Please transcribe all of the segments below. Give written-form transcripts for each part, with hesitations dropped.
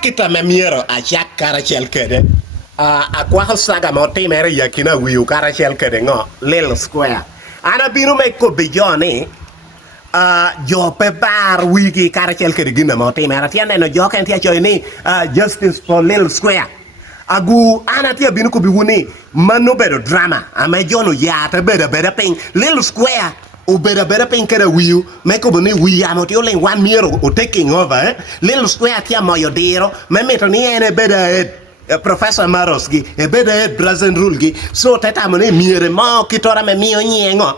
kita memiero achak karachel kede akwa saga motimere yakina wiu karachel kede ngo Little Square ana binu me ko bijoni jo pe bar wiki karachel kede gina motimere tiane no jo kan tia joini justice for Little Square agu ana tia binu ko biwuni mano bedo drama ama jono yata bedo ping Little Square o better ping kada wiu meko boni wi amoti ole one miro o taking over Little Square tia moyo diro me meto ni ene better Professor Maroski e better Brazen Rulgi so tata mone mire mo kitora me mio nyengo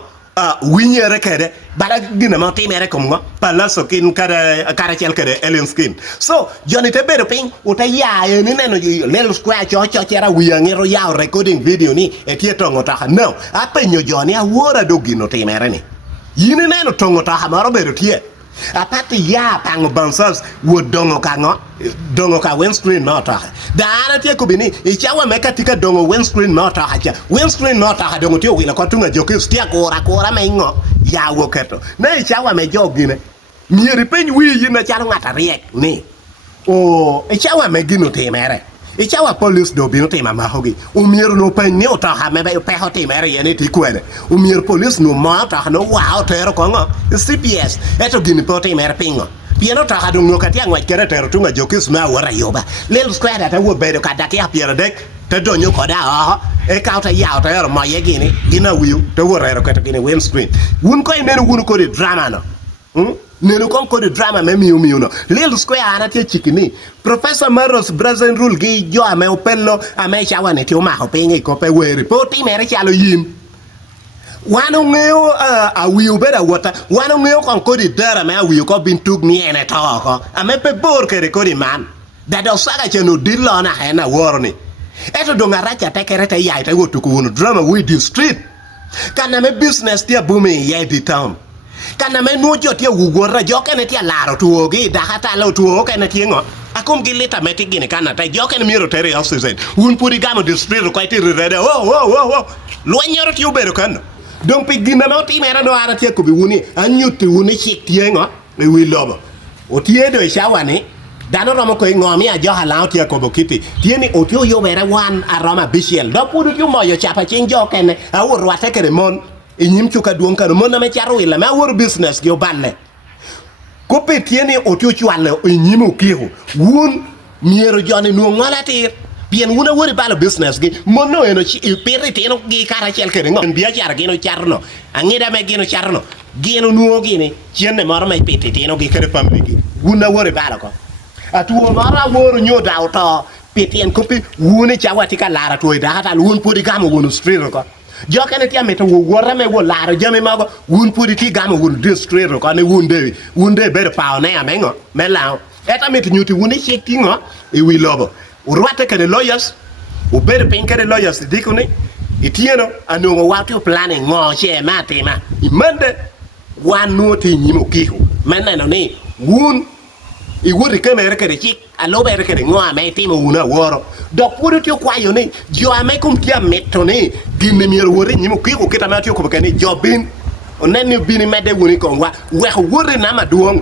winyere kede bala gina mo timere komgo palaso kin kada chel kede alien skin so Johnny te better ping o ta ya ni neno Little Square cho chera wi ngero ya recording video ni e tietongo ta no apenyo Johnny awora dogino timere ni yini neno tongo ta hamaro bedo tie apati ya pango bansas wo dongo ka windscreen motor da ana tie ko bini ichawa meka tika dongo windscreen motor haja windscreen motor ha dongo tio wila kwatunga joke stia kora mengo ya wo keto na ichawa me jogine mieri peny wi yina chalo ngata riek ni o ichawa me gino temere ichawa police do bino tema mahogi umier no pen ni ota ha mebe pe hote mere yene ti kwene umier police no mata no wow tero kongo CPS eto gini pote mere pingo pieno ta hadu no katia ngwa kere tero tunga jokis ma wara yoba Little Square ta wo bedo kadaki apiere dek te donyo koda e kauta yaw tero ma ye gina wiu te wora ero kata gini windscreen wun ko nenu wun ko di drama no nenu kon ko di drama me miu no Little Square ana tie chikini Professor Maros Brazen Rule gi jo ame opello ame chawane ti o ma ho pingi ko pe we report mere chalo yin wanu ngeo Awio beda wota wanu ngeo kon ko di dara me Awio ko bin tug ni ene to ko ame pe bor kere ko di man da do saga cheno dillo na hena worni eto do ngaracha tekere te yai te wotu ko wono drama we di street kana me business tia booming ye di town kana me no jotie wugora jokene tia laro tuogi da hata lo tuo kene tiengo akum gilita meti gine kana ta jokene miro tere oxygen un puri gamo district ko iti rede lo nyoro ti ubero kan donc pe gina no ti mera do ara tie ko bi wuni anyuti wuni chik tiengo e wi lobo o tie do shawani dano romo ko ngomi a joha lao tie ko bokiti tieni o tio yo bera wan aroma bishel do puru ti moyo chapa chin jokene a urwate kere mon inyim chuka duon kano mona me charo ila ma wor business gi oballe ko pe tieni o tu chwale inyim ukihu wun miero joni no ngala tir bien wuna wori balo business gi mono eno chi perite no gi kara chel kere ngom bia char gi no charno angida me gi no charno gi no nuo gi ni chienne moro me petite no gi kere family gi wuna wori balo ko atu mara wor nyoda auto petien ko pe wuni chawati ka lara to da hata wun podi gamo wunu street ko jokene ti ameto wora me wo laro jame mago wun pudi ti gamo wun distrito ko ne wunde ber paw ne amengo melao eta met nyuti wuni chektingo e wi lobo urwate kene lawyers u ber pin kene lawyers dikuni itieno anongo watu planning ngo che matima imande wanu ti nyimo kihu meneno ni wun I wuri kemere kere chik alo bere kere ngo ame timo una woro dok puru ti kwayo ni jo ame kum ti ameto ni gine mier wori nyimo kiko kita ma ti ko kene jobin oneni bini mede woni ko wa we wori na maduong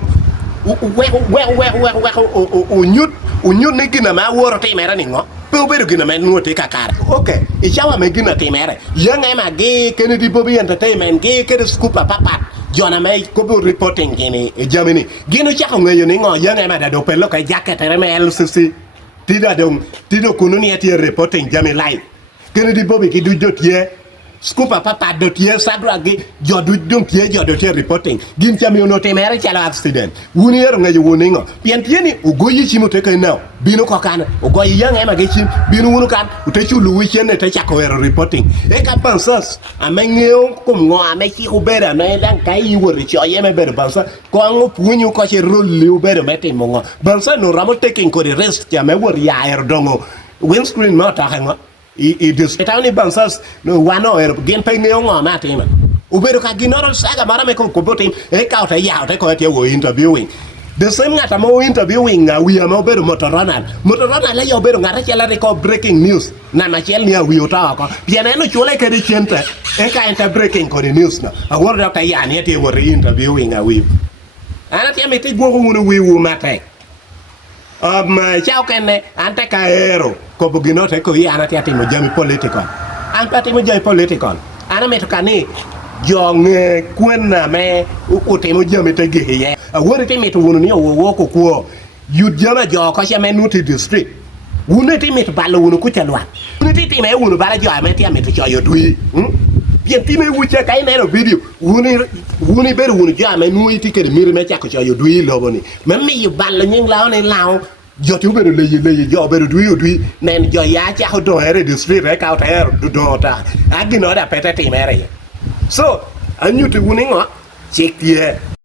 unyut ni gina ma woro ti mere ni ngo pe obedo gina ma nuote kakara okay ichawa me gina ti mere yanga ma ge kene di bobi entertainment ge kere scupa papa Jona may ko reporting gini Germany gino chako ngayo ni ngo yanga ma da do pelo ka jacket re me LCC tido kununi ati reporting Germany live kene di bobi ki du jotie scoop papa dotie sadra gi jodu donkie jodotie reporting gin chami ono temere chalo accident wuni ero ngayo woni ngo pientieni ugoyi chimo te kai now bino ko kana ugoyi yanga ma gi chim bino wunu kan utechulu wichene te chako ero reporting e ka pensas amengeo kum ngo amechi ubera na dan kai wori cho yeme ber bansa ko ngo punyu ko che rolli ubera meti mongo bansa no ramo taking ko the rest ya me wori ya ero dongo windscreen mata hango I dis etani bansas no wano gen pe ngeo ngo ma tema ubero ka ginoro saga mara me ko botim e ka ta ya ta ko te wo interviewing the same ngata mo interviewing we am obero motorana la yo obero ngata chela ko breaking news na ma chel ni wi ota ko piene no chule ke di chente e ka enter breaking ko the news na a word ta ya ni te wo interviewing we ana te me te go ngo wi wu mate Ciao kene ante ka ero ko bugino te ko yana ti atimo jami political an patimo jami political ana meto kani jonge kwena me utimo jami te giye awore te meto wono ni wo ko ko yud jama jo ko chame nuti district wune te meto ballo wono ku chalwa wune te time wono bala jo ameti ameto choyo dui bien time wuche kai neno video wune ber wono jo ame nu iti ke miri me chako choyo dui loboni memi yu ballo nying lao ne lao jo tu bedo le jo bedo dui nen jo ya cha do ere district re ka ter do ta agino da pete time ere so anyu tu wune ngo chek ye